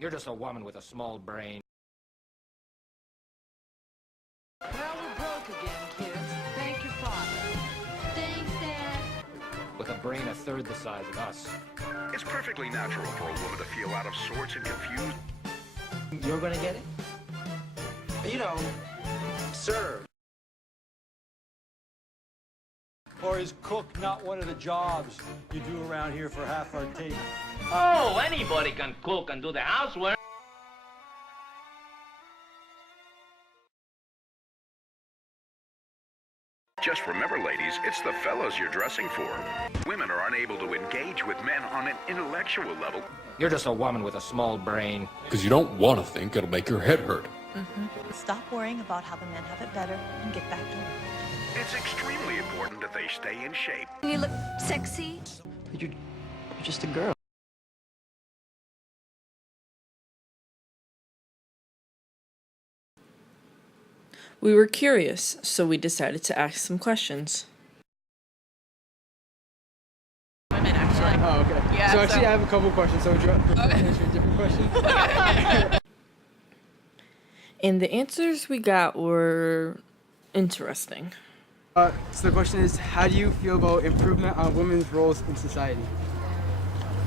You're just a woman with a small brain. Well, we're broke again, kids. Thank your father. Thanks, Dad. With a brain a third the size of us. It's perfectly natural for a woman to feel out of sorts and confused. You're gonna get it? You know, serve. Or is cook not one of the jobs you do around here for half our table? Oh, anybody can cook and do the housework. Just remember, ladies, it's the fellows you're dressing for. Women are unable to engage with men on an intellectual level. You're just a woman with a small brain. Because you don't want to think it'll make your head hurt. Stop worrying about how the men have it better and get back to work. It's extremely important that they stay in shape. You look sexy. You're just a girl. We were curious, so we decided to ask some questions. Women, actually. Oh, okay. Yeah, so actually, I have a couple questions. So would you prefer to answer a different question? And the answers we got were interesting. So the question is, how do you feel about improvement on women's roles in society?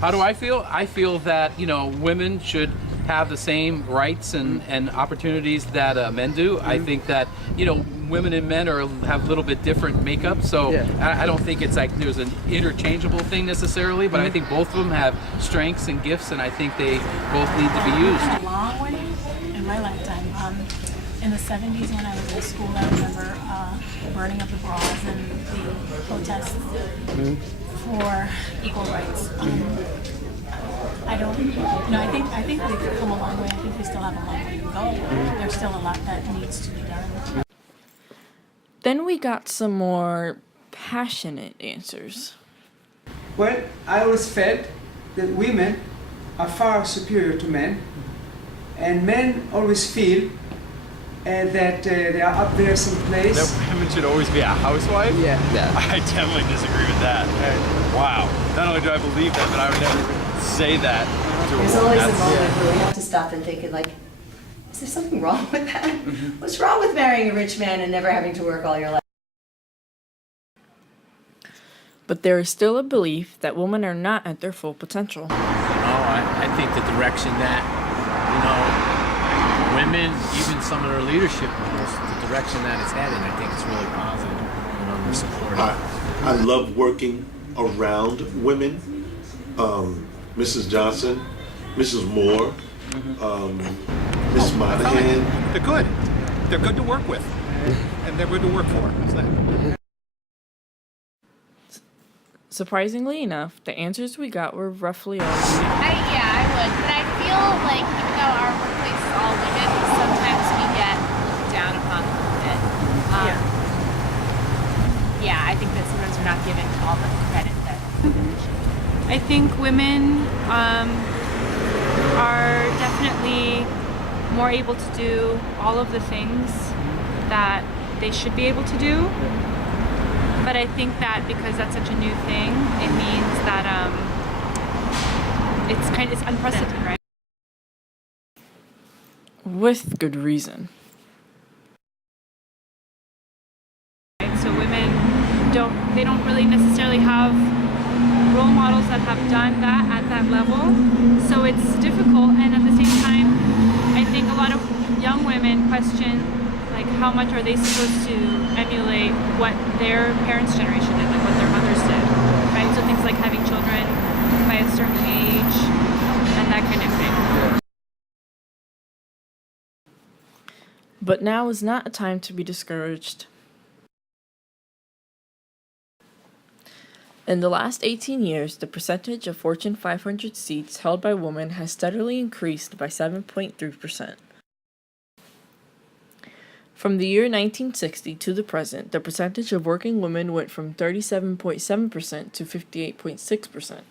How do I feel? I feel that, women should have the same rights and opportunities that men do. I think that, women and men have a little bit different makeup, so I don't think it's like there's an interchangeable thing necessarily, but I think both of them have strengths and gifts, and I think they both need to be used. Long way in my lifetime. In the 70s when I was in school, I remember burning up the bras and the protests for equal rights. I think we've come a long way. I think we still have a long way to go. There's still a lot that needs to be done. Then we got some more passionate answers. Well, I was fed that women are far superior to men, and men always feel that they are up there someplace. That women should always be a housewife? Yeah. I definitely disagree with that. Wow. Not only do I believe that, but I would never say that to a woman. There's always a moment where we have to stop and think, like, is there something wrong with that? What's wrong with marrying a rich man and never having to work all your life? But there is still a belief that women are not at their full potential. I think the direction that, women, even some of their leadership roles, the direction that it's heading, I think it's really positive. We're supportive. I love working around women. Mrs. Johnson, Mrs. Moore, Miss Monahan. They're good. They're good to work with. And they're good to work for. How's that? Surprisingly enough, the answers we got were roughly all I would. But I feel like even though our workplace is all women, sometimes we get looked down upon a little bit. I think that sometimes we're not given all the credit that women should. I think women are definitely more able to do all of the things that they should be able to do. But I think that because that's such a new thing, it means that it's unprecedented, right? with good reason. So women don't really necessarily have role models that have done that at that level. So it's difficult, and at the same time, I think a lot of young women question, like, how much are they supposed to emulate what their parents' generation did, like what their mothers did, right? So things like having children by a certain age and that kind of thing. But now is not a time to be discouraged. In the last 18 years, the percentage of Fortune 500 seats held by women has steadily increased by 7.3%. From the year 1960 to the present, the percentage of working women went from 37.7% to 58.6%.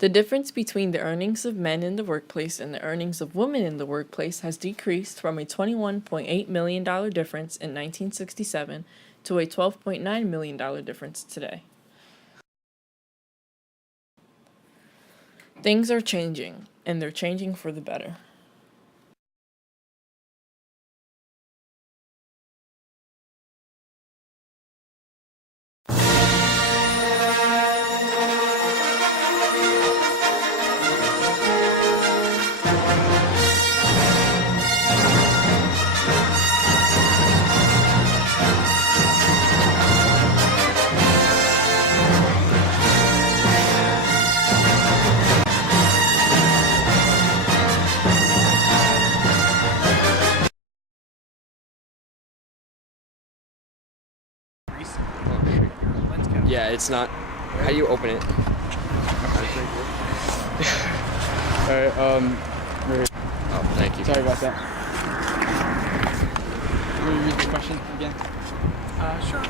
The difference between the earnings of men in the workplace and the earnings of women in the workplace has decreased from a $21.8 million difference in 1967 to a $12.9 million difference today. Things are changing, and they're changing for the better. Yeah, it's not. How do you open it? Alright, right. Oh, thank you. Sorry about that. Will you read the question again? Sure.